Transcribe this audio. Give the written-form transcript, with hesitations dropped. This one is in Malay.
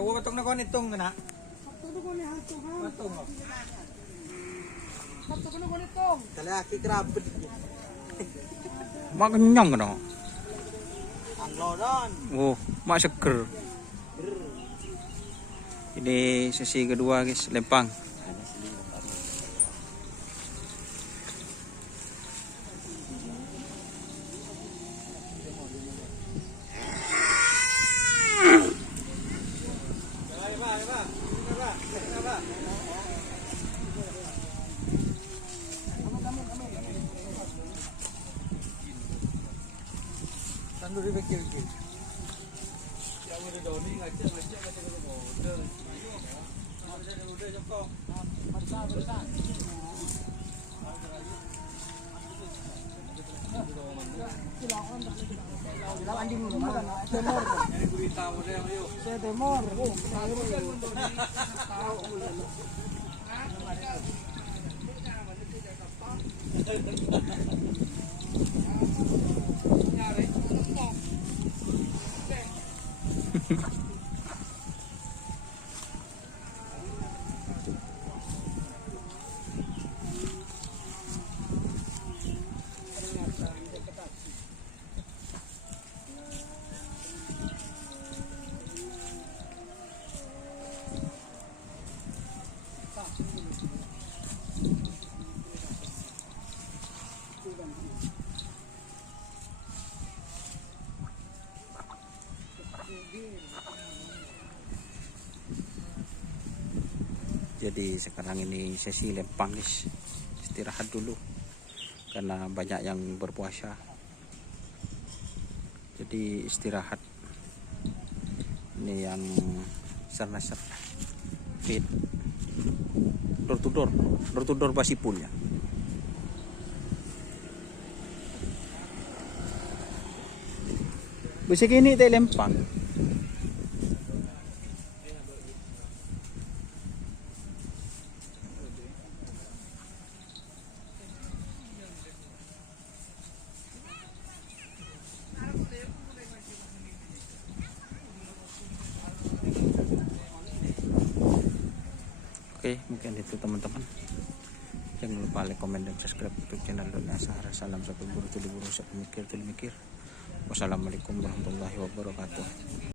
Karuwa batok na ko nitong na. Batok. Batok na ko nitong. Talaki krabet. Makanyang no. Ang lonon. Oh, mak seger. Ini sesi kedua guys, lempang. Tandu di bekil. Ya udah doni ngajak kata mau udah. Udah jokong. Besar. Jadi sekarang ini sesi lempang guys, istirahat dulu karena banyak yang berpuasa. Jadi istirahat. Ini yang ser fit door to door pasipul ya. Bisa gini teh lempang. Oke, mungkin itu teman-teman. Jangan lupa like, komen, dan subscribe untuk channel Doni Ashar. Salam satu buru tuli buru, satu mikir tuli mikir. Wassalamualaikum warahmatullahi wabarakatuh.